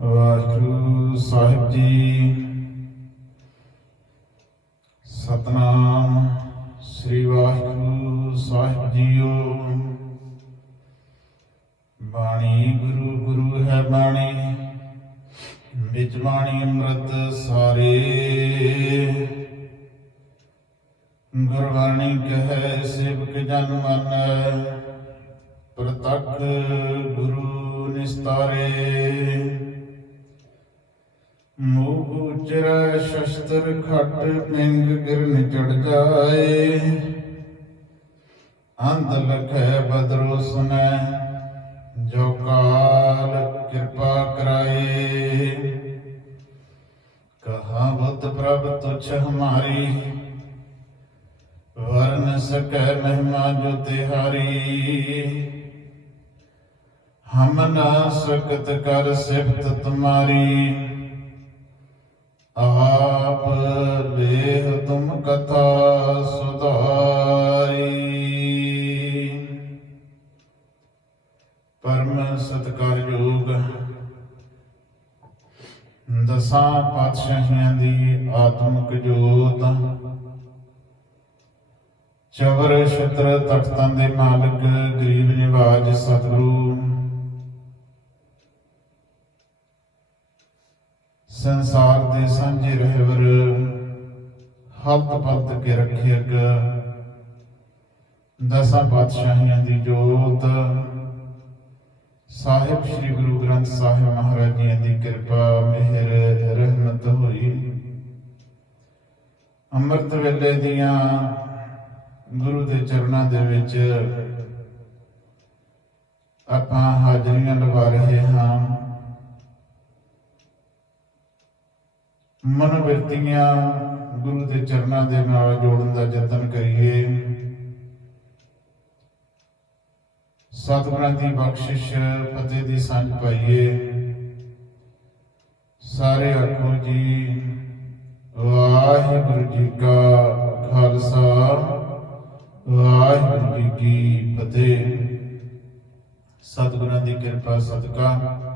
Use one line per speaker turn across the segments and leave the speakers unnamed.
ਵਾਹਿਗੁਰੂ ਸਾਹਿਬ ਜੀ। ਸਤਨਾਮ ਸ੍ਰੀ ਵਾਹਿਗੁਰੂ ਸਾਹਿਬ ਜੀਓ। ਬਾਣੀ ਗੁਰੂ ਗੁਰੂ ਹੈ ਬਾਣੀ। ਵਿੱਚ ਬਾਣੀ ਅੰਮ੍ਰਿਤ ਸਾਰੇ। ਗੁਰਬਾਣੀ ਕਹੈ, ਸੇਵਕ ਜਨ ਮਨ। ਪ੍ਰਤੱਖ ਗੁਰੂ ਨਿਸਤਾਰੇ। ਮੂਹ ਉਚਰ ਸ਼ਸਤਰ ਖਟ ਪਿੰਗ ਗਿਰਨ ਚੜ ਜਾਏ। ਅੰਧ ਲਖੈ ਬਦਰੋ ਸੁਨੈ, ਜੋ ਕਾਲ ਕਿਰਪਾ ਕਰਾਏ। ਕਹਾ ਬੁੱਧ ਪ੍ਰਭ ਤੁਛ ਹਮਾਰੀ, ਵਰਨ ਸਕੈ ਮਹਿਮਾ ਜੋ ਤਿਹਾਰੀ। ਹਮ ਨਾ ਸਕਤ ਕਰ ਸਿਫਤ ਤੁਮਾਰੀ। ਆਪ ਵੇਹ ਤੁਮ ਕਥਾ ਸੁਧਾਰੀ। ਪਰਮ ਸਤਕਾਰਯੋਗ ਦਸਾਂ ਪਾਤਸ਼ਾਹੀਆਂ ਦੀ ਆਤਮਿਕ ਜੋਤ, ਚਵਰ ਛਤਰ ਤਖਤਾਂ ਦੇ ਮਾਲਕ, ਗਰੀਬ ਨਿਵਾਜ ਸਤਿਗੁਰੂ ਸੰਸਾਰ ਦੇ ਸਾਂਝੇ ਰਹਿਵਰ ਹਲਤ ਪਲਤ ਕੇ ਰੱਖਿਅਕ ਦਸਾਂ ਪਾਤਸ਼ਾਹੀਆਂ ਦੀ ਜੋਤ, ਸਾਹਿਬ ਸ੍ਰੀ ਗੁਰੂ ਗ੍ਰੰਥ ਸਾਹਿਬ ਮਹਾਰਾਜ ਜੀ ਦੀ ਕਿਰਪਾ, ਮਿਹਰ, ਰਹਿਮਤ ਹੋਈ। ਅੰਮ੍ਰਿਤ ਵੇਲੇ ਦੀਆਂ ਗੁਰੂ ਦੇ ਚਰਨਾਂ ਦੇ ਵਿੱਚ ਆਪਾਂ ਹਾਜ਼ਰੀਆਂ ਲਵਾ ਰਹੇ ਹਾਂ। ਮਨੋਵਿਰਤੀਆਂ ਗੁਰੂ ਦੇ ਚਰਨਾਂ ਦੇ ਨਾਲ ਜੋੜਨ ਦਾ ਯਤਨ ਕਰੀਏ। ਸਤਿਗੁਰਾਂ ਦੀ ਬਖਸ਼ਿਸ਼ ਫਤਿਹ ਦੀ ਸਾਂਝ ਪਾਈਏ। ਸਾਰੇ ਆਖੋ ਜੀ, ਵਾਹਿਗੁਰੂ ਜੀ ਕਾ ਖਾਲਸਾ, ਵਾਹਿਗੁਰੂ ਜੀ ਕੀ ਫਤਿਹ। ਸਤਿਗੁਰਾਂ ਦੀ ਕਿਰਪਾ ਸਦਕਾ।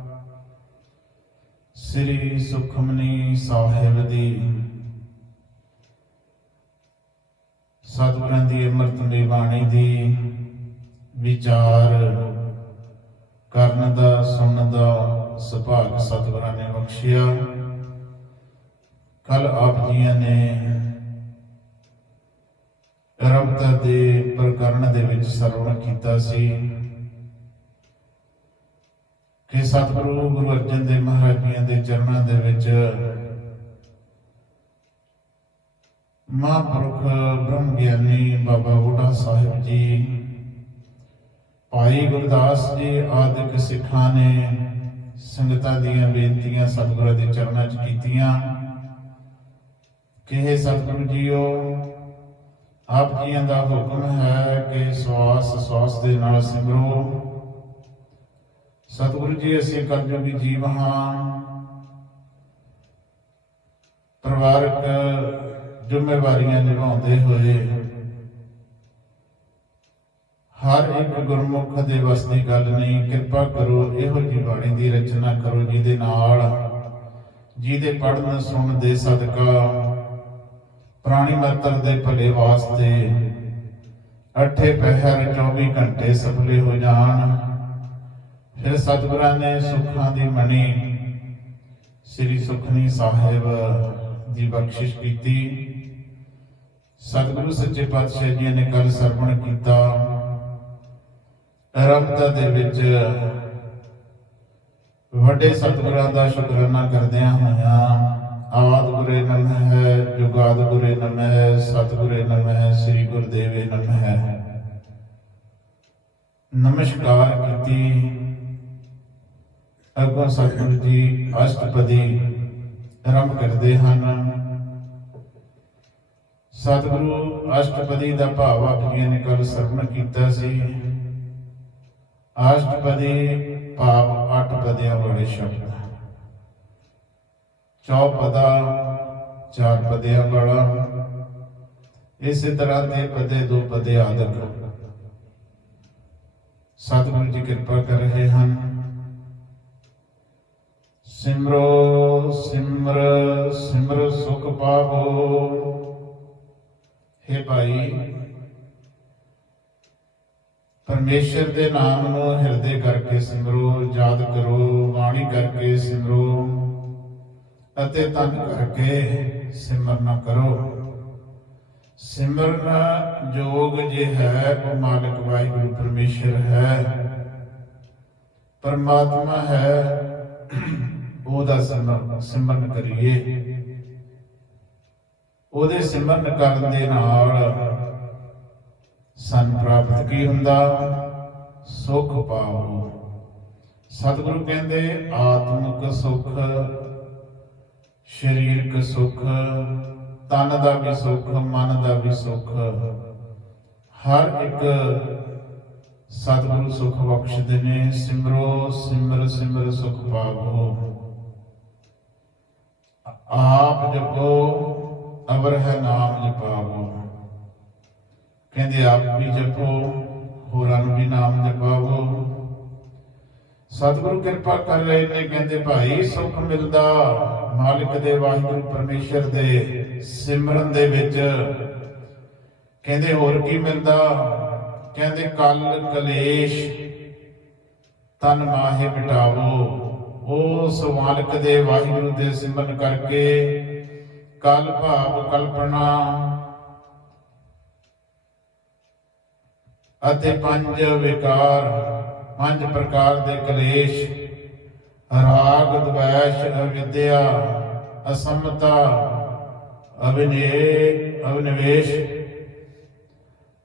ਸ੍ਰੀ ਸੁਖਮਨੀ ਸਾਹਿਬ ਦੀ ਸਤਿਗੁਰਾਂ ਦੀ ਅੰਮ੍ਰਿਤਮਈ ਬਾਣੀ ਦੀ ਵਿਚਾਰ ਕਰਨ ਦਾ, ਸੁਣਨ ਦਾ ਸੁਭਾਗ ਸਤਿਗੁਰਾਂ ਨੇ ਬਖਸ਼ਿਆ। ਕੱਲ ਆਪ ਜੀਆਂ ਨੇ ਰਬਤਾ ਦੇ ਪ੍ਰਕਰਨ ਦੇ ਵਿੱਚ ਸਰਵਣ ਕੀਤਾ ਸੀ। ਕਿ ਸਤਿਗੁਰੂ ਗੁਰੂ ਅਰਜਨ ਦੇਵ ਮਹਾਰਾਜ ਜੀਆਂ ਦੇ ਚਰਨਾਂ ਦੇ ਵਿੱਚ ਮਹਾਂਪੁਰਖ ਬ੍ਰਹਮ ਗਿਆਨੀ ਬਾਬਾ ਬੁੱਢਾ ਸਾਹਿਬ ਜੀ, ਭਾਈ ਗੁਰਦਾਸ ਜੀ ਆਦਿਕ ਸਿੱਖਾਂ ਨੇ ਸੰਗਤਾਂ ਦੀਆਂ ਬੇਨਤੀਆਂ ਸਤਿਗੁਰਾਂ ਦੇ ਚਰਨਾਂ 'ਚ ਕੀਤੀਆਂ ਕਿ ਇਹ ਸਤਿਗੁਰੂ ਜੀਓ, ਆਪ ਜੀਆਂ ਦਾ ਹੁਕਮ ਹੈ ਕਿ ਸਵਾਸ ਸਵਾਸ ਦੇ ਨਾਲ ਸਿਮਰੋ ਸਤਿਗੁਰੂ ਜੀ, ਅਸੀਂ ਕਰਜੋਗੀ ਜੀਵ ਹਾਂ। ਪਰਿਵਾਰਕ ਜ਼ਿੰਮੇਵਾਰੀਆਂ ਨਿਭਾਉਂਦੇ ਹੋਏ ਹਰ ਇੱਕ ਗੁਰਮੁਖ ਦੇ ਵਸ ਦੀ ਗੱਲ ਨਹੀਂ, ਕਿਰਪਾ ਕਰੋ, ਇਹੋ ਜੀ ਬਾਣੀ ਦੀ ਰਚਨਾ ਕਰੋ ਜਿਹਦੇ ਨਾਲ ਜਿਹਦੇ ਪੜਨ ਸੁਣਨ ਦੇ ਸਦਕਾ, ਪ੍ਰਾਣੀ ਮਾਤਰ ਦੇ ਭਲੇ ਵਾਸਤੇ ਅੱਠੇ ਪਹਿਰ 24 ਘੰਟੇ ਸਫਲੇ ਹੋ ਜਾਣ। ਫਿਰ ਸਤਿਗੁਰਾਂ ਨੇ ਸੁੱਖਾਂ ਦੀ ਮਣੀ ਸ੍ਰੀ ਸੁਖਨੀ ਸਾਹਿਬ ਦੀ ਬਖਸ਼ਿਸ਼ ਕੀਤੀ। ਸਤਿਗੁਰੂ ਸੱਚੇ ਪਾਤਸ਼ਾਹ ਜੀ ਨੇ ਕੱਲ ਸਰਵਣ ਕੀਤਾ। ਰਮਤਾ ਦੇ ਵਿੱਚ ਵੱਡੇ ਸਤਿਗੁਰਾਂ ਦਾ ਸ਼ੁਕਰਾਨਾ ਕਰਦਿਆਂ ਹੋਇਆਂ ਆਦ ਗੁਰੇ ਨਮ ਹੈ ਜੁਗਾਦ ਗੁਰੇ ਨਮः ਹੈ ਸਤਿਗੁਰੇ ਨਮः ਹੈ ਸ੍ਰੀ ਗੁਰਦੇਵੇ ਨਮ। ਹੈ ਨਮਸਕਾਰ ਕੀਤੀ। ਅਗੋਂ ਸਤਿਗੁਰੂ ਜੀ, ਅਸ਼ਟਪਦੀ ਆਰੰਭ ਕਰਦੇ ਹਨ। ਸਤਿਗੁਰੂ ਅਸ਼ਟਪਦੀ ਦਾ ਭਾਵ ਆਪਣੀਆਂ ਨੇ ਕੱਲ ਸਰਵਣ ਕੀਤਾ ਸੀ। ਅਸ਼ਟਪਦੀ ਭਾਵ ਅੱਠ ਪਦਿਆਂ ਵਾਲੇ ਸ਼ਬਦ। ਚੌਪਦਾ ਚਾਰ ਪਦਿਆਂ ਵਾਲਾ। ਇਸੇ ਤਰ੍ਹਾਂ ਦੇ ਪਦੇ ਦੋ ਪਦੇ ਆਦਿਕ। ਸਤਿਗੁਰੂ ਜੀ ਕਿਰਪਾ ਕਰ ਰਹੇ ਹਨ। ਸਿਮਰੋ, ਸਿਮਰ ਸਿਮਰ ਸੁਖ ਪਾਵੋ। हे ਭਾਈ, ਪਰਮੇਸ਼ਰ ਦੇ ਨਾਮ ਨੂੰ ਹਿਰਦੇ ਕਰਕੇ ਸਿਮਰੋ, ਯਾਦ ਕਰੋ, ਬਾਣੀ ਕਰਕੇ ਸਿਮਰੋ, ਅਤੇ ਤਨ ਕਰਕੇ ਸਿਮਰਨਾ ਕਰੋ। ਸਿਮਰਨ ਜੋਗ ਜੇ ਹੈ, ਉਹ ਮਾਲਕ ਵਾਹਿਗੁਰੂ ਪਰਮੇਸ਼ਰ ਹੈ। ਪਰਮਾਤਮਾ ਹੈ ਉਹਦਾ ਸਿਮਰਨ ਸਿਮਰਨ ਕਰੀਏ। ਉਹਦੇ ਸਿਮਰਨ ਕਰਨ ਦੇ ਨਾਲ ਸਾਨੂੰ ਪ੍ਰਾਪਤ ਕੀ ਹੁੰਦਾ? ਸੁਖ ਪਾਵੋ ਸਤਿਗੁਰੂ ਕਹਿੰਦੇ, ਆਤਮਿਕ ਸੁਖ, ਸਰੀਰਕ ਸੁਖ, ਤਨ ਦਾ ਵੀ ਸੁਖ, ਮਨ ਦਾ ਵੀ ਸੁਖ। ਹਰ ਇੱਕ ਸਤਿਗੁਰੂ ਸੁਖ ਬਖਸ਼ਦੇ ਨੇ, ਸਿਮਰੋ, ਸਿਮਰ ਸਿਮਰ ਸੁਖ ਪਾਵੋ। ਆਪ ਜਪੋ, ਅਵਰ ਹੈ ਨਾਮ ਜਪਾਵੋ। ਕਹਿੰਦੇ ਆਪ ਵੀ ਜਪੋ, ਹੋਰਾਂ ਨੂੰ ਵੀ ਨਾਮ ਜਪਾਵੋ। ਸਤਿਗੁਰੂ ਕਿਰਪਾ ਕਰ ਰਹੇ ਨੇ, ਕਹਿੰਦੇ ਭਾਈ, ਸੁਖ ਮਿਲਦਾ ਮਾਲਕ ਦੇ, ਵਾਹਿਗੁਰੂ ਪਰਮੇਸ਼ਰ ਦੇ ਸਿਮਰਨ ਦੇ ਵਿੱਚ। ਕਹਿੰਦੇ ਹੋਰ ਕੀ ਮਿਲਦਾ? ਕਹਿੰਦੇ, ਕਲ ਕਲੇਸ਼, ਤਨ ਮਾਹੇ ਮਿਟਾਵੋ। ਉਸ ਮਾਲਕ ਦੇ ਵਾਹਿਗੁਰੂ ਦੇ ਸਿਮਰਨ ਕਰਕੇ ਕਲ ਭਾਵ ਕਲਪਨਾ ਅਤੇ ਪੰਜ ਵਿਕਾਰ, ਪੰਜ ਪ੍ਰਕਾਰ ਦੇ ਕਲੇਸ਼, ਰਾਗ, ਦਵੈਸ਼, ਅਵਿਦਿਆ, ਅਸਮਤਾ, ਅਵਿਨੇ, ਅਵਨਿਵੇਸ਼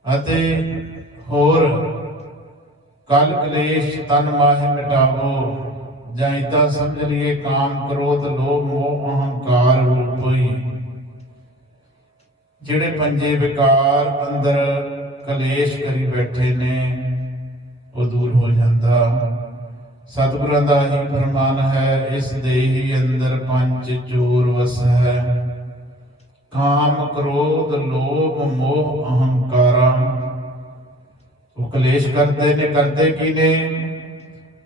ਅਤੇ ਹੋਰ ਕਲ ਕਲੇਸ਼ ਤਨ ਮਾਹਿ ਮਿਟਾਵੋ, ਜਾਂ ਏਦਾਂ ਸਮਝ ਲਈਏ ਕਾਮ ਕ੍ਰੋਧ, ਲੋਭ, ਮੋਹ, ਅਹੰਕਾਰ ਰੂਪਈ ਜਿਹੜੇ ਪੰਜੇ ਵਿਕਾਰ ਅੰਦਰ ਕਲੇਸ਼ ਕਰੀ ਬੈਠੇ ਨੇ, ਉਹ ਦੂਰ ਹੋ ਜਾਂਦਾ। ਸਤਿਗੁਰਾਂ ਦਾ ਹੀ ਫਰਮਾਨ ਹੈ, ਇਸ ਦੇ ਹੀ ਅੰਦਰ ਪੰਜ ਚੋਰ ਵਸ। ਹੈ ਕਾਮ, ਕ੍ਰੋਧ, ਲੋਭ, ਮੋਹ, ਅਹੰਕਾਰਾਂ ਉਹ ਕਲੇਸ਼ ਕਰਦੇ ਨੇ ਕਰਦੇ ਕੀ ਨੇ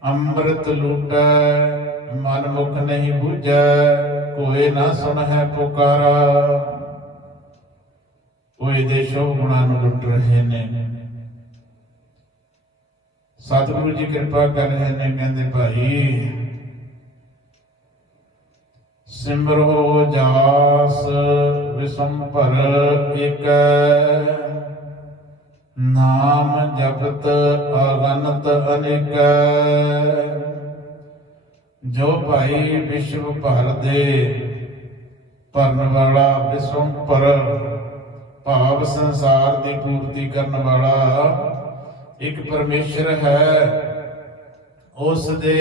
ਅੰਮ੍ਰਿਤ ਲੂਟੈ, ਮਨ ਮੁਖ ਨਹੀਂ ਬੁਝੈ ਕੋਏ ਨਾ ਸੁਣ ਹੈ ਪੁਕਾਰਾ। ਉਹ ਇਹਦੇ ਸ਼ੋਭ ਗੁਣਾਂ ਨੂੰ ਲੁੱਟ ਰਹੇ ਨੇ। ਸਤਿਗੁਰੂ ਜੀ ਕਿਰਪਾ ਕਰ ਰਹੇ ਨੇ, ਕਹਿੰਦੇ ਭਾਈ, ਸਿਮਰੋ ਜਾਸ, ਵਿਸੰਭਰ ਏਕੈ। ਨਾਮ ਜਪਤ ਅਗਨਤ ਅਨੇਕੈ। ਜੋ ਭਾਈ ਵਿਸ਼ਵ ਭਰ ਦੇ ਭਰਨ ਵਾਲਾ ਵਿਸੰਭਰ ਭਾਵ ਸੰਸਾਰ ਦੀ ਪੂਰਤੀ ਕਰਨ ਵਾਲਾ ਇੱਕ ਪਰਮੇਸ਼ਰ ਹੈ, ਉਸ ਦੇ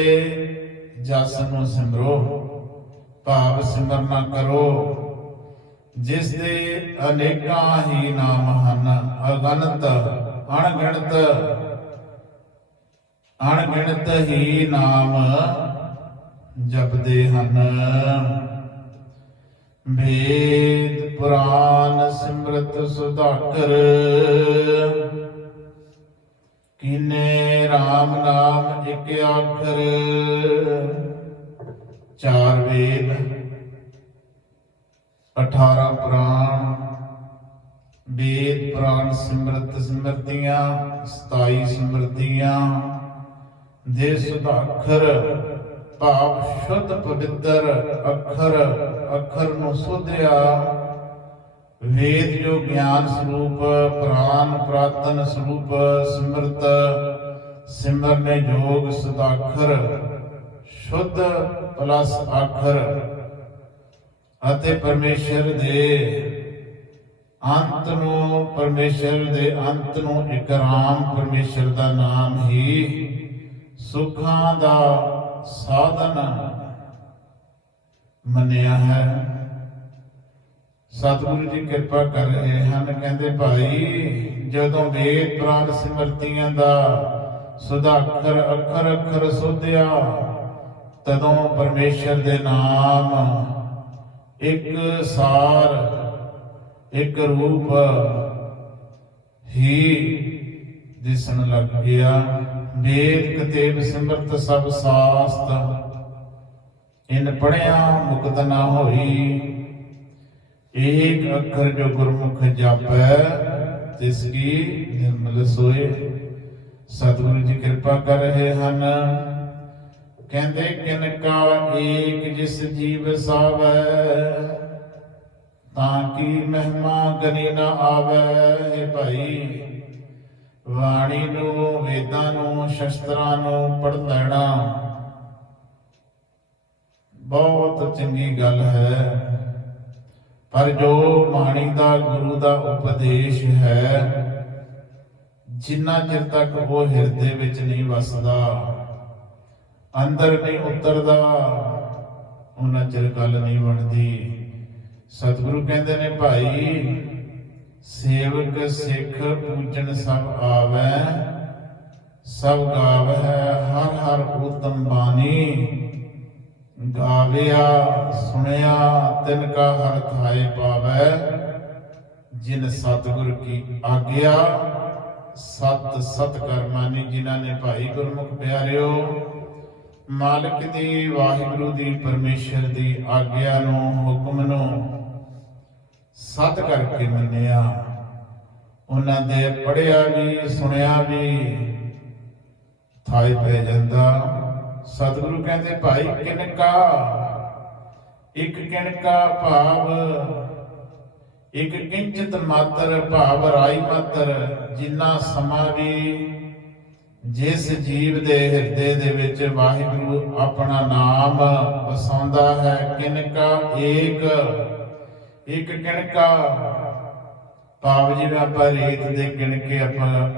ਜਸ ਨੂੰ ਸਿਮਰੋ। ਭਾਵ ਸਿਮਰਨਾ ਕਰੋ। ਜਿਸ ਦੇ ਅਨੇਕਾਂ ਹੀ ਨਾਮ ਹਨ। ਅਗਣਤ ਅਣਗਿਣਤ ਅਣਗਿਣਤ ਹੀ ਨਾਮ ਜਪਦੇ ਹਨ। ਵੇਦ ਪੁਰਾਨ ਸਿਮਰਤ ਸੁਧਾਕਰ, ਕਿਨੇ RAM ਨਾਮ ਇੱਕ ਆਖਰ, ਚਾਰ ਵੇਦ 18 ਪੁਰਾਣ, ਵੇਦ ਪੁਰਾਣ ਸਿਮਰਤ ਸਿਮਰਤੀਆਂ 27 ਸਿਮਰਤੀਆਂ, ਦੇ ਸੁਧਾਖਰ, ਭਾਵ ਸ਼ੁੱਧ ਪਵਿੱਤਰ ਅੱਖਰ ਅੱਖਰ ਨੂੰ ਸੁਧਿਆ। ਵੇਦ ਜੋ ਗਿਆਨ ਸਰੂਪ ਪ੍ਰਾਨ ਪ੍ਰਾਤਨ ਸਰੂਪ ਸਿਮਰਤ, ਸਿਮਰਨੇ ਜੋਗ ਸੁਦਾਖਰ ਸ਼ੁੱਧ ਪਲਸ ਅੱਖਰ ਅਤੇ ਪਰਮੇਸ਼ਰ ਦੇ ਅੰਤ ਨੂੰ, ਪਰਮੇਸ਼ਰ ਦੇ ਅੰਤ ਨੂੰ ਇਕਰਾਮ ਪਰਮੇਸ਼ਰ ਦਾ ਨਾਮ ਹੀ ਸੁੱਖਾਂ ਦਾ ਸਾਧਨ ਮੰਨਿਆ ਹੈ। ਸਤਿਗੁਰੂ ਜੀ ਕਿਰਪਾ ਕਰ ਰਹੇ ਹਨ, ਕਹਿੰਦੇ ਭਾਈ, ਜਦੋਂ ਵੇਦ ਪ੍ਰਾਣ ਸਿਮਰਤੀਆਂ ਦਾ ਸੁਧਾਖਰ ਅੱਖਰ ਅੱਖਰ ਸੋਧਿਆ, ਤਦੋਂ ਪਰਮੇਸ਼ਰ ਦੇ ਨਾਮ ਇੱਕ ਸਾਰ, ਇੱਕ ਰੂਪ ਹੀ ਦਿਸਣ ਲੱਗ ਗਿਆ। ਵੇਦ ਕਤੇਬ ਸਿਮਰਤ ਸਭ ਸਾਸਤ, ਇਨ ਪੜਿਆ ਮੁਕਤ ਨਾ ਹੋਈ। ਏਕ ਅੱਖਰ ਜੋ ਗੁਰਮੁਖ ਜਾਪੈ, ਤਿਸ ਕੀ ਨਿਰਮਲ ਸੋਏ। ਸਤਿਗੁਰੂ ਜੀ ਕਿਰਪਾ ਕਰ ਰਹੇ ਹਨ। ਕਹਿੰਦੇ ਕਿਨ ਕਾ ਏਕ ਜਿਸ ਜੀਵ ਸਾਵੈ, ਤਾਂ ਕੀ ਮਹਿਮਾ ਗਨੀ ਨਾ ਆਵੈ ਭਾਈ। ਵਾਣੀ ਨੂੰ, ਵੇਦਾਂ ਨੂੰ, ਸ਼ਸਤਰਾਂ ਨੂੰ ਪੜ੍ਹ ਬਹੁਤ ਚੰਗੀ ਗੱਲ ਹੈ। ਪਰ ਜੋ ਬਾਣੀ ਦਾ, ਗੁਰੂ ਦਾ ਉਪਦੇਸ਼ ਹੈ, ਜਿੰਨਾ ਚਿਰ ਤੱਕ ਉਹ ਹਿਰਦੇ ਵਿੱਚ ਨਹੀਂ ਵਸਦਾ ਅੰਦਰ ਨਹੀਂ ਉਤਰਦਾ, ਉਹਨਾਂ ਚਿਰ ਗੱਲ ਨਹੀਂ ਬਣਦੀ। ਸਤਿਗੁਰੂ ਕਹਿੰਦੇ ਨੇ, ਭਾਈ, ਸੇਵਕ ਸਿੱਖ ਪੂਜਣ ਸਭ ਆਵੈ, ਸਭ ਗਾਵੈ, ਹਰ ਹਰ ਉਤਮ ਬਾਣੀ ਗਾਵਿਆ, ਸੁਣਿਆ, ਤਿਨ ਕਾ ਹਰ ਥਾਏ ਪਾਵੈ। ਜਿਨ ਸਤਿਗੁਰ ਕੀ ਆਗਿਆ, ਸਤ ਸਤ ਕਰਮਾਨੀ ਜਿਨ੍ਹਾਂ ਨੇ ਭਾਈ ਗੁਰਮੁਖ ਪਿਆਰਿਓ ਮਾਲਕ ਦੀ, ਵਾਹਿਗੁਰੂ ਦੀ, ਪਰਮੇਸ਼ਰ ਦੀ ਆਗਿਆ ਨੂੰ, ਹੁਕਮ ਨੂੰ ਸਤ ਕਰਕੇ ਮੰਨਿਆ। ਉਹਨਾਂ ਦੇ ਪੜਿਆ ਵੀ, ਸੁਣਿਆ ਵੀ, ਥਾਈ ਪੈ ਜਾਂਦਾ। ਸਤਿਗੁਰੂ ਕਹਿੰਦੇ, ਭਾਈ ਕਿਨਕਾ? ਇੱਕ ਕਿਨਕਾ ਭਾਵ, ਇੱਕ ਕਿੰਚਿਤ ਮਾਤਰ ਭਾਵ, ਰਾਈ ਮਾਤਰ, ਜਿੰਨਾ ਸਮਾਂ ਵੀ ਜਿਸ ਜੀਵ ਦੇ ਹਿਰਦੇ ਦੇ ਵਿੱਚ ਵਾਹਿਗੁਰੂ ਆਪਣਾ ਨਾਮ ਵਸਾਉਂਦਾ ਹੈ, ਕਿਨਕਾ ਏਕ, ਇੱਕ ਕਿਣਕਾ ਭਾਵ ਜਿਵੇਂ ਆਪਾਂ ਰੇਤ ਦੇ ਕਿਣਕੇ ਆਪਾਂ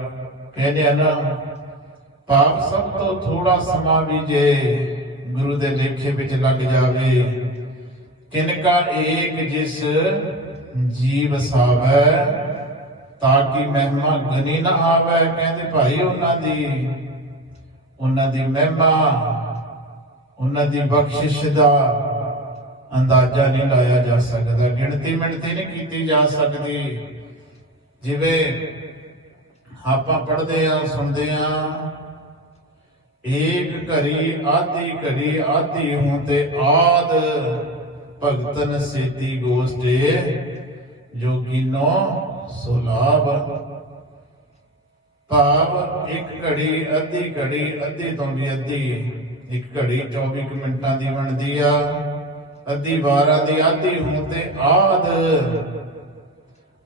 ਕਹਿੰਦੇ ਆ ਨਾ ਭਾਵ ਸਭ ਤੋਂ ਥੋੜਾ ਸਮਾਂ ਵੀ ਜੇ ਗੁਰੂ ਦੇ ਲੇਖੇ ਵਿੱਚ ਲੱਗ ਜਾਵੇ। ਕਿਨਕਾ ਏਕ ਜਿਸ ਜੀਵ ਸਾਵੈ ਤਾਂ ਕਿ ਮਹਿਮਾ ਗਨੀ ਨਾ ਆਵੇ, ਕਹਿੰਦੇ ਭਾਈ ਉਹਨਾਂ ਦੀ ਉਹਨਾਂ ਦੀ ਮਹਿਮਾ, ਉਹਨਾਂ ਦੀ ਬਖਸ਼ਿਸ਼ ਦਾ ਅੰਦਾਜ਼ਾ ਨਹੀਂ ਲਾਇਆ ਜਾ ਸਕਦਾ। ਗਿਣਤੀ ਮਿਣਤੀ ਨਹੀਂ ਕੀਤੀ ਜਾ ਸਕਦੀ। ਜਿਵੇਂ ਆਪਾਂ ਪੜਦੇ ਆ ਸੁਣਦੇ ਆ ਏਕ ਘਰੀ ਆਧੀ ਘੜੀ ਆਧੀ ਹੂੰ ਤੇ ਆਦ ਭਗਤਨ ਸੇਤੀ ਗੋਸਟੇ ਜੋਗੀਨੋ ਸੁਲਾਭ ਭਾਵ ਇੱਕ ਘੜੀ, ਅੱਧੀ ਘੜੀ, ਅੱਧੀ ਤੋਂ ਵੀ ਅੱਧੀ। ਇੱਕ ਘੜੀ 24 ਮਿੰਟਾਂ ਦੀ ਬਣਦੀ ਆ। ਅੱਧੀ 12 ਦੀ ਆਧੀ ਹੁਣ ਤੇ ਆਦ।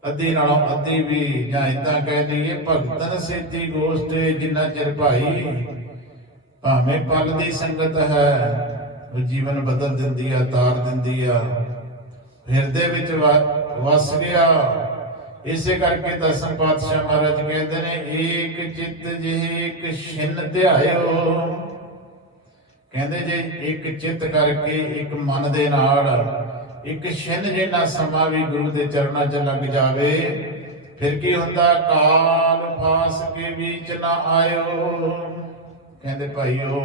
ਅੱਧੀ ਨਾਲੋਂ ਅੱਧੀ ਵੀ, ਜਾਂ ਇਦਾਂ ਕਹਿ ਲਈਏ ਭਗਤਨ ਸੇਤੀ ਗੋਸ਼ਟ ਜਿੰਨਾ ਚਿਰ ਭਾਈ। ਭਾਵੇਂ ਪਲ ਦੀ ਸੰਗਤ ਹੈ, ਉਹ ਜੀਵਨ ਬਦਲ ਦਿੰਦੀ ਆ, ਤਾਰ ਦਿੰਦੀ ਆ। ਹਿਰਦੇ ਵਿੱਚ ਵ- ਵਸ ਗਿਆ। ਇਸੇ ਕਰਕੇ ਦਸਮ ਪਾਤਸ਼ਾਹ ਮਹਾਰਾਜ ਕਹਿੰਦੇ ਨੇ, ਏਕ ਚਿੱਤ ਜਿਹੇ ਇੱਕ ਛਿਨ ਧਿਆਇਓ। ਕਹਿੰਦੇ ਜੇ ਇੱਕ ਚਿੱਤ ਕਰਕੇ ਇੱਕ ਮਨ ਦੇ ਨਾਲ, ਇੱਕ ਛਿਨ ਜਿੰਨਾ ਸਮਾਂ ਵੀ ਗੁਰੂ ਦੇ ਚਰਨਾਂ 'ਚ ਲੱਗ ਜਾਵੇ, ਫਿਰ ਕੀ ਹੁੰਦਾ? ਕਾਲ ਫਾਸ ਕੇ ਵਿੱਚ ਨਾ ਆਇਓ। ਕਹਿੰਦੇ ਭਾਈਓ,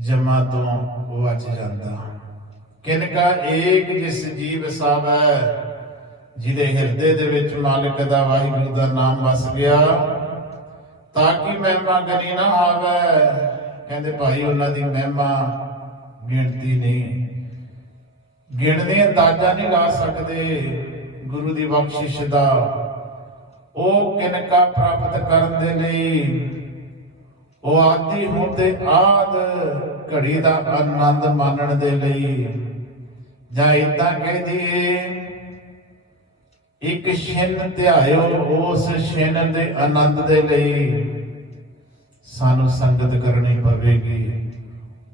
ਜਮਾ ਤੋਂ ਵਚ ਜਾਂਦਾ। ਕਿਨਕਾ ਏਕ ਜਿਸ ਜੀਵ ਸਾਵੈ ਜਿਹਦੇ ਹਿਰਦੇ ਦੇ ਵਿੱਚ ਮਾਲਕ ਦਾ ਵਾਹਿਗੁਰੂ ਦਾ ਨਾਮ ਵਸ ਗਿਆ। ਤਾਂ ਕਿ ਮਹਿਮਾ ਗਨੀ ਨਾ ਆਵੇ। ਕਹਿੰਦੇ ਭਾਈ, ਉਹਨਾਂ ਦੀ ਮਹਿਮਾ ਗਿਣਤੀ ਨਹੀਂ। ਗਿਣਦੇ ਅੰਦਾਜ਼ਾ ਨਹੀਂ ਲਾ ਸਕਦੇ ਗੁਰੂ ਦੀ ਬਖਸ਼ਿਸ਼ ਦਾ। ਉਹ ਕਿਨਕਾ ਪ੍ਰਾਪਤ ਕਰਨ ਦੇ ਲਈ ਉਹ ਆਦੀ ਹੁਣ ਤੇ ਆਦ ਘੜੀ ਦਾ ਆਨੰਦ ਮਾਣਨ ਦੇ ਲਈ। ਜਾਂ ਇਦਾਂ ਕਹਿ ਦਈਏ ਇੱਕ ਛਿਨ ਧਿਆਇਓ, ਉਸ ਛਿਨ ਦੇ ਆਨੰਦ ਦੇ ਲਈ ਸਾਨੂੰ ਸੰਗਤ ਕਰਨੀ ਪਵੇਗੀ।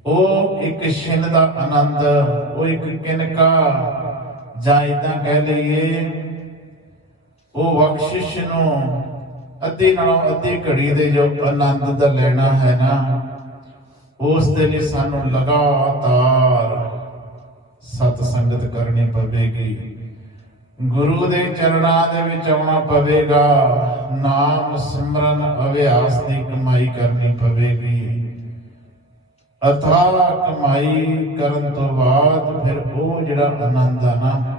ਉਹ ਇੱਕ ਛਿਨ ਦਾ ਆਨੰਦ, ਉਹ ਇੱਕ ਕਿਨਕਾ, ਜਾਂ ਇਦਾਂ ਕਹਿ ਲਈਏ, ਉਹ ਬਖਸ਼ਿਸ਼ ਨੂੰ ਅੱਧੀ ਨਾਲੋਂ ਅੱਧੀ ਘੜੀ ਦੇ ਜੋ ਆਨੰਦ ਦਾ ਲੈਣਾ ਹੈ ਨਾ, ਉਸ ਦੇ ਲਈ ਸਾਨੂੰ ਲਗਾਤਾਰ ਸਤ ਸੰਗਤ ਕਰਨੀ ਪਵੇਗੀ। ਗੁਰੂ ਦੇ ਚਰਨਾਂ ਦੇ ਵਿੱਚ ਆਉਣਾ ਪਵੇਗਾ, ਨਾਮ ਸਿਮਰਨ ਅਭਿਆਸ ਦੀ ਕਮਾਈ ਕਰਨੀ ਪਵੇਗੀ। ਅਥਾਹ ਕਮਾਈ ਕਰਨ ਤੋਂ ਬਾਅਦ ਫਿਰ ਉਹ ਜਿਹੜਾ ਆਨੰਦ ਆ ਨਾ,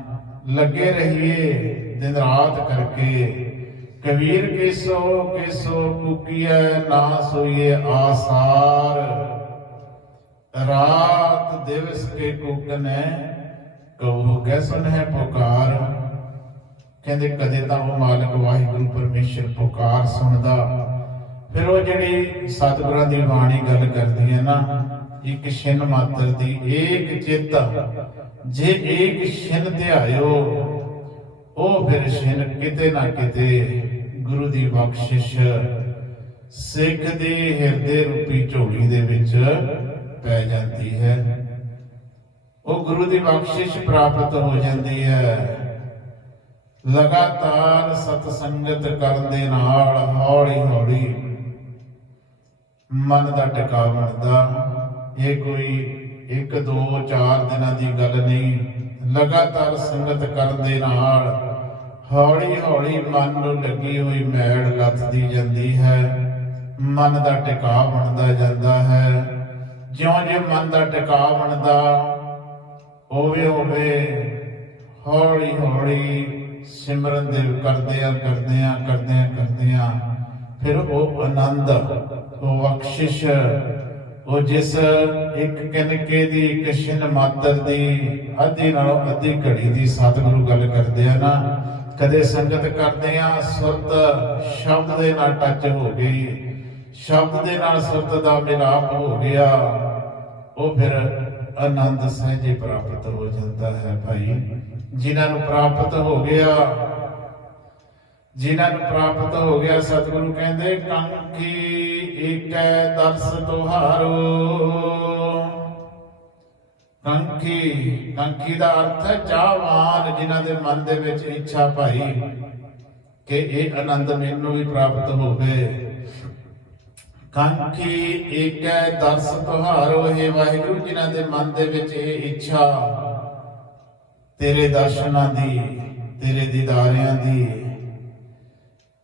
ਲੱਗੇ ਰਹੀਏ ਦਿਨ ਰਾਤ ਕਰਕੇ। ਕਬੀਰ ਕੇਸੋ ਕੇਸੋ ਕੁਕੀਐ, ਨਾ ਸੋਈਏ ਆਸਾਰ। ਰਾਤ ਦਿਵਸ ਕੇ ਕੁਕਨੈ, ਕਹੋ ਕੈ ਸੁਨ ਹੈ ਪੁਕਾਰ। ਕਹਿੰਦੇ ਕਦੇ ਤਾਂ ਉਹ ਮਾਲਕ ਵਾਹਿਗੁਰੂ ਪਰਮੇਸ਼ਰ ਪੁਕਾਰ ਸੁਣਦਾ। ਫਿਰ ਉਹ ਜਿਹੜੀ ਸਤਿਗੁਰਾਂ ਦੀ ਬਾਣੀ ਗੱਲ ਕਰਦੀ ਹੈ ਨਾ, ਇੱਕ ਛਿਨ ਮਾਤਰ ਦੀ, ਏਕ ਚਿੱਤ, ਜੇ ਏਕ ਛਿਨ ਧਿਆਇਓ, ਉਹ ਫਿਰ ਛਿਨ ਕਿਤੇ ਨਾ ਕਿਤੇ ਗੁਰੂ ਦੀ ਬਖਸ਼ਿਸ਼, ਸਿੱਖ ਦੇ ਹਿਰਦੇ ਰੂਪੀ ਝੋਲੀ ਦੇ ਵਿੱਚ ਪੈ ਜਾਂਦੀ ਹੈ। ਉਹ ਗੁਰੂ ਦੀ ਬਖਸ਼ਿਸ਼ ਪ੍ਰਾਪਤ ਹੋ ਜਾਂਦੀ ਹੈ। ਲਗਾਤਾਰ ਸਤ ਸੰਗਤ ਕਰਨ ਦੇ ਨਾਲ ਹੌਲੀ ਹੌਲੀ ਮਨ ਦਾ ਟਿਕਾਅ ਬਣਦਾ। ਇਹ ਕੋਈ 1 2 4 ਦਿਨਾਂ ਦੀ ਗੱਲ ਨਹੀਂ। ਲਗਾਤਾਰ ਸੰਗਤ ਕਰਨ ਦੇ ਨਾਲ ਹੌਲੀ ਹੌਲੀ ਮਨ ਨੂੰ ਲੱਗੀ ਹੋਈ ਮੈਲ ਲੱਥਦੀ ਜਾਂਦੀ ਹੈ। ਮਨ ਦਾ ਟਿਕਾਅ ਬਣਦਾ ਜਾਂਦਾ ਹੈ। ਜਿਉਂ-ਜਿਉਂ ਮਨ ਦਾ ਟਿਕਾਅ ਬਣਦਾ ਹੋਵੇ ਹੋਵੇ ਹੌਲੀ ਹੌਲੀ ਸਿਮਰਨ ਦੇ ਕਰਦਿਆਂ ਕਰਦਿਆਂ ਕਰਦੇ ਕਰਦਿਆਂ ਫਿਰ ਉਹ ਆਨੰਦ, ਉਹ ਬਖਸ਼ਿਸ਼, ਉਹ ਜਿਸ ਇੱਕ ਕਿਨਕੇ ਦੀ, ਇੱਕ ਛਿਨ ਮਾਤਰ ਦੀ, ਅੱਧੀ ਨਾਲੋਂ ਅੱਧੀ ਘੜੀ ਦੀ ਸਤਿਗੁਰੂ ਗੱਲ ਕਰਦੇ ਆ ਨਾ, ਕਦੇ ਸੰਗਤ ਕਰਦੇ ਆ, ਸੁਰਤ ਸ਼ਬਦ ਦੇ ਨਾਲ ਟੱਚ ਹੋ ਗਈ, ਸ਼ਬਦ ਦੇ ਨਾਲ ਸੁਰਤ ਦਾ ਮਿਲਾਪ ਹੋ ਗਿਆ, ਉਹ ਫਿਰ ਆਨੰਦ ਸਹਿਜੇ ਪ੍ਰਾਪਤ ਹੋ ਜਾਂਦਾ ਹੈ ਭਾਈ। ਜਿਨ੍ਹਾਂ ਨੂੰ ਪ੍ਰਾਪਤ ਹੋ ਗਿਆ। ਜਿਨ੍ਹਾਂ ਨੂੰ ਪ੍ਰਾਪਤ ਹੋ ਗਿਆ, ਸਤਿਗੁਰੂ ਕਹਿੰਦੇ ਕੰਕੀ ਏਕੈ ਦਰਸ ਤੁਹਾਰੋ। ਕੰਕੀ ਕੰਕੀ ਦਾ ਅਰਥ ਹੈ ਚਾਹਵਾਨ, ਜਿਨ੍ਹਾਂ ਦੇ ਮਨ ਦੇ ਵਿੱਚ ਇੱਛਾ ਭਾਈ ਕਿ ਇਹ ਆਨੰਦ ਮੈਨੂੰ ਵੀ ਪ੍ਰਾਪਤ ਹੋਵੇ। ਕੰਕੀ ਏਕੈ ਦਰਸ ਤੁਹਾਰੋ, ਹੈ ਵਾਹਿਗੁਰੂ, ਜਿਨ੍ਹਾਂ ਦੇ ਮਨ ਦੇ ਵਿੱਚ ਇਹ ਇੱਛਾ ਤੇਰੇ ਦਰਸ਼ਨਾਂ ਦੀ, ਤੇਰੇ ਦੀਦਾਰਿਆਂ ਦੀ।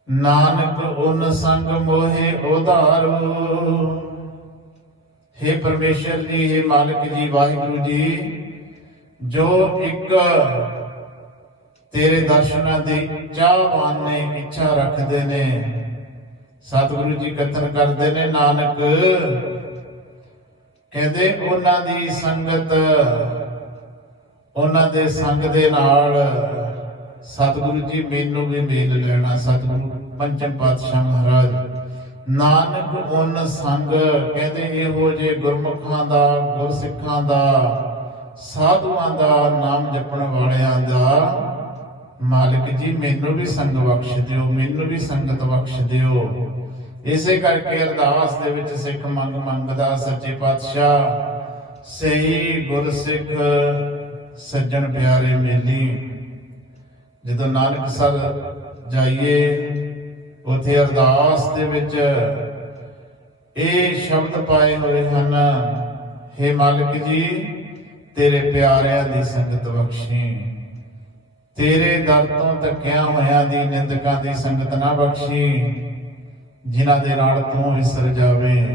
ਨਾਨਕ ਉਨ ਸੰਗ ਮੋਹਿ ਉਧਾਰੋ। हे ਪਰਮੇਸ਼ਰ ਜੀ हे ਮਾਲਕ ਜੀ, ਵਾਹਿਗੁਰੂ ਜੀ, ਜੋ ਇੱਕ ਤੇਰੇ ਦਰਸ਼ਨਾਂ ਦੀ ਚਾਹਵਾਨ ਨੇ, ਇੱਛਾ ਰੱਖਦੇ ਨੇ, ਸਤਿਗੁਰੂ ਜੀ ਕਥਨ ਕਰਦੇ ਨੇ, ਨਾਨਕ ਕਹਿੰਦੇ, ਉਹਨਾਂ ਦੀ ਸੰਗਤ ਉਹਨਾਂ ਦੇ ਸੰਗ ਦੇ ਨਾਲ ਸਤਿਗੁਰੂ ਜੀ ਮੈਨੂੰ ਵੀ ਮੇਲ ਲੈਣਾ, ਸਤਿਗੁਰੂ ਪੰਚਮ ਪਾਤਸ਼ਾਹ ਮਹਾਰਾਜ। ਨਾਨਕ ਉਨ ਸੰਗ, ਕਹਿੰਦੇ ਇਹੋ ਜੇ ਗੁਰਮੁਖਾਂ ਦਾ, ਗੁਰਸਿੱਖਾਂ ਦਾ, ਸਾਧੂਆਂ ਦਾ ਨਾਮ ਜਪਣ ਵਾਲਿਆਂ ਦਾ ਮਾਲਕ ਜੀ, ਮੈਨੂੰ ਵੀ ਸੰਗ ਬਖਸ਼ ਦਿਓ, ਮੈਨੂੰ ਵੀ ਸੰਗਤ ਬਖਸ਼ ਦਿਓ। ਇਸੇ ਕਰਕੇ ਅਰਦਾਸ ਦੇ ਵਿੱਚ ਸਿੱਖ ਮੰਗ ਮੰਗਦਾ ਸੱਚੇ ਪਾਤਸ਼ਾਹ, ਸਹੀ ਗੁਰਸਿੱਖ ਸੱਜਣ ਪਿਆਰੇ ਮੇਲੀ ਜਦੋਂ ਨਾਨਕ ਸਰ ਜਾਈਏ, ਉਥੇ ਅਰਦਾਸ ਦੇ ਵਿੱਚ ਇਹ ਸ਼ਬਦ ਪਾਏ ਹੋਏ ਹਨ हे ਮਾਲਕ ਜੀ, ਤੇਰੇ ਪਿਆਰਿਆਂ ਦੀ ਸੰਗਤ ਬਖਸ਼ੀ। ਤੇਰੇ ਦਰ ਤੋਂ ਧੱਕਿਆਂ ਹੋਇਆਂ ਦੀ ਨਿੰਦਕਾਂ ਦੀ ਸੰਗਤ ਨਾ ਬਖਸ਼ੀ। ਜਿਨ੍ਹਾਂ ਦੇ ਨਾਲ ਤੂੰ ਵਿਸਰ ਜਾਵੇਂ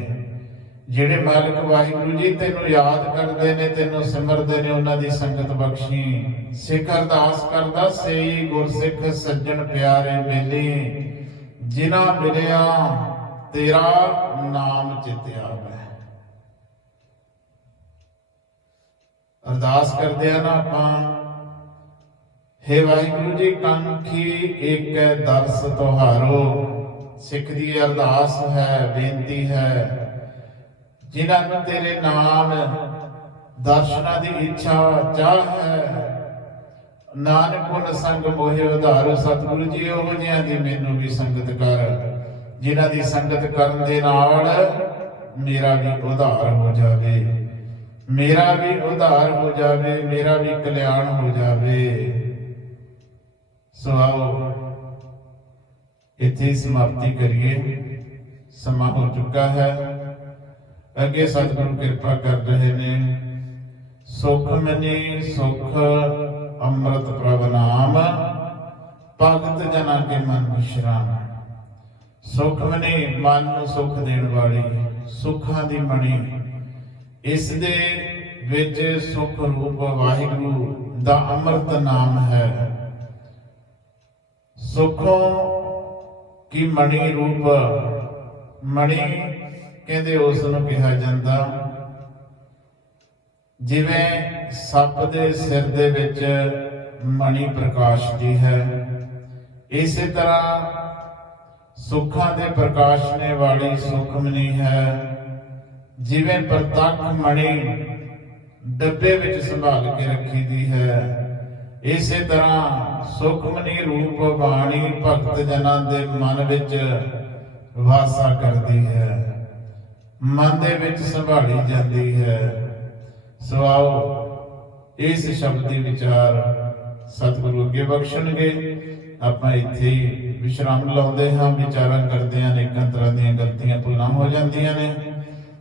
ਜਿਹੜੇ ਮਾਲਕ ਵਾਹਿਗੁਰੂ ਜੀ ਤੈਨੂੰ ਯਾਦ ਕਰਦੇ ਨੇ, ਤੈਨੂੰ ਸਿਮਰਦੇ ਨੇ, ਉਹਨਾਂ ਦੀ ਸੰਗਤ ਬਖਸ਼ੀ। ਸਿੱਖ ਅਰਦਾਸ ਕਰਦਾ, ਸਈ ਗੁਰਸਿੱਖ ਸੱਜਣ ਪਿਆਰੇ ਮੇਲੀ। ਜਿਨ੍ਹਾਂ ਮਿਲਿਆ, ਤੇਰਾ ਨਾਮ ਚਿਤਿਆ ਹੈ ਅਰਦਾਸ ਕਰਦੇ ਆ ਨਾ ਆਪਾਂ। ਹੇ ਵਾਹਿਗੁਰੂ ਜੀ ਕੰਖੀ ਇੱਕ ਦਰਸ ਤੁਹਾਰੋ। ਸਿੱਖ ਦੀ ਅਰਦਾਸ ਹੈ, ਬੇਨਤੀ ਹੈ। ਜਿਨ੍ਹਾਂ ਨੂੰ ਤੇਰੇ ਨਾਮ ਦਰਸ਼ਨਾਂ ਦੀ ਇੱਛਾ ਚਾਹ ਹੈ। ਨਾਨਕ ਗੁਣ ਸੰਗ ਮੋਹਿ ਉਧਾਰ, ਸਤਿਗੁਰੂ ਜੀ ਉਹ ਜਿਹਾਂ ਦੀ ਮੈਨੂੰ ਵੀ ਸੰਗਤ ਕਰ। ਜਿਨ੍ਹਾਂ ਦੀ ਸੰਗਤ ਕਰਨ ਦੇ ਨਾਲ ਮੇਰਾ ਵੀ ਉਧਾਰ ਹੋ ਜਾਵੇ। ਮੇਰਾ ਵੀ ਉਧਾਰ ਹੋ ਜਾਵੇ, ਮੇਰਾ ਵੀ ਕਲਿਆਣ ਹੋ ਜਾਵੇ। ਸੋ ਆਓ ਇੱਥੇ ਸਮਾਪਤੀ ਕਰੀਏ। ਸਮਾਂ ਹੋ ਚੁੱਕਾ ਹੈ। ਅੱਗੇ ਸਤਿਗੁਰੂ ਕਿਰਪਾ ਕਰ ਰਹੇ ਨੇ। ਸੁਖ ਮਨੀ, ਸੁਖ ਅੰਮ੍ਰਿਤ ਪ੍ਰਭ ਨਾਮ, ਭਗਤ ਜਨਾਂ ਕੇ ਮਨ ਵਿਸ਼ਰਾਮ। ਸੁਖ ਮਨੀ, ਮਨ ਨੂੰ ਸੁਖ ਦੇਣ ਵਾਲੀ, ਸੁੱਖਾਂ ਦੀ ਮਣੀ। ਇਸ ਦੇ ਵਿੱਚ ਸੁਖ ਰੂਪ ਵਾਹਿਗੁਰੂ ਦਾ ਅੰਮ੍ਰਿਤ ਨਾਮ ਹੈ। ਸੁਖੋਂ ਕੀ ਮਣੀ ਰੂਪ, ਮਣੀ ਕਹਿੰਦੇ ਉਸ ਨੂੰ ਕਿਹਾ ਜਾਂਦਾ, ਜਿਵੇਂ ਸੱਪ ਦੇ ਸਿਰ ਦੇ ਵਿੱਚ ਮਣੀ ਪ੍ਰਕਾਸ਼ ਦੀ ਹੈ, ਇਸੇ ਤਰ੍ਹਾਂ ਸੁੱਖਾਂ ਦੇ ਪ੍ਰਕਾਸ਼ਨੇ ਵਾਲੀ ਸੁਖਮਨੀ ਹੈ, ਜਿਵੇਂ ਪ੍ਰਤੱਖ ਮਣੀ ਡੱਬੇ ਵਿੱਚ ਸੰਭਾਲ ਕੇ ਰੱਖੀ ਦੀ ਹੈ, ਇਸੇ ਤਰ੍ਹਾਂ ਸੁਖਮਨੀ ਰੂਪ ਬਾਣੀ ਭਗਤ ਜਨਾਂ ਦੇ ਮਨ ਵਿੱਚ ਵਾਸਾ ਕਰਦੀ ਹੈ। ਮਨ ਦੇ ਵਿੱਚ ਸੰਭਾਲੀ ਜਾਂਦੀ ਹੈ। ਸੋ ਆਓ ਇਸ ਸ਼ਬਦ ਦੇ ਵਿਚਾਰ ਸਤਿਗੁਰੂ ਅੱਗੇ ਬਖਸ਼ਣਗੇ। ਆਪਾਂ ਇੱਥੇ ਹੀ ਵਿਸ਼ਰਾਮ ਲਾਉਂਦੇ ਹਾਂ, ਵਿਚਾਰਾਂ ਕਰਦੇ ਹਾਂ ਅਨੇਕਾਂ ਤਰ੍ਹਾਂ ਦੀਆਂ ਗਲਤੀਆਂ ਭੁੱਲਾਂ ਹੋ ਜਾਂਦੀਆਂ ਨੇ।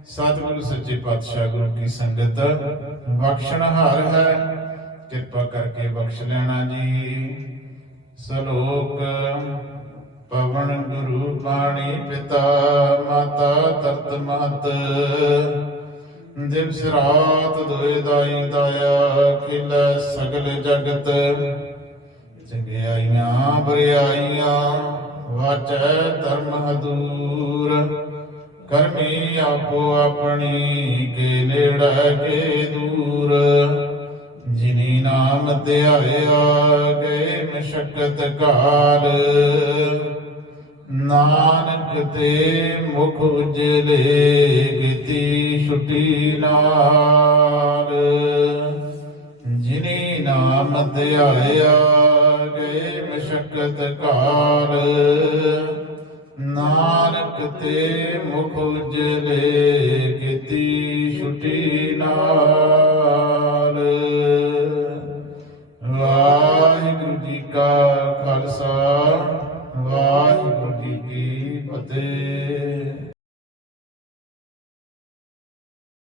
ਸਤਿਗੁਰੂ ਸੱਚੇ ਪਾਤਸ਼ਾਹ ਗੁਰੂ ਕੀ ਸੰਗਤ, ਬਖਸ਼ਣਹਾਰ ਹੈ। ਕਿਰਪਾ ਕਰਕੇ ਬਖਸ਼ ਲੈਣਾ ਜੀ। ਸਲੋਕ ਪਵਨ ਗੁਰੂ ਪਾਣੀ ਪਿਤਾ, ਮਾਤਾ ਤਰਤ ਮਹਤ। ਦਿਵਸ ਰਾਤ ਦੋਇ ਦਾਈ ਦਾਇਆ, ਖਿਲ ਸਗਲ ਜਗਤ। ਚੰਗਿਆਈਆਂ ਬਰਿਆਈਆਂ, ਵਾਚੈ ਧਰਮ ਹਦੂਰ। ਕਰਮੀ ਆਪੋ ਆਪਣੀ, ਕੇ ਨੇੜੇ, ਕੇ ਦੂਰ। ਜਿਨੀ ਨਾਮ ਧਿਆਇਆ ਗਏ ਮਸ਼ਕਤ ਕਾਲ ਨਾਨਕ ਤੇ ਮੁਖ ਉਜਲੇ ਗਤੀ ਛੁਟੀ ਨਾਲ। ਜਿਨੀ ਨਾਮ ਧਿਆਇਆ ਗਏ ਮਸ਼ਕਤ ਕਾਲ ਨਾਨਕ ਤੇ ਮੁਖ ਉਜਲੇ ਗਤੀ ਛੁਟੀ ਨਾਲ। ਖਾਲਸਾ ਵਾਹਿਗੁਰੂ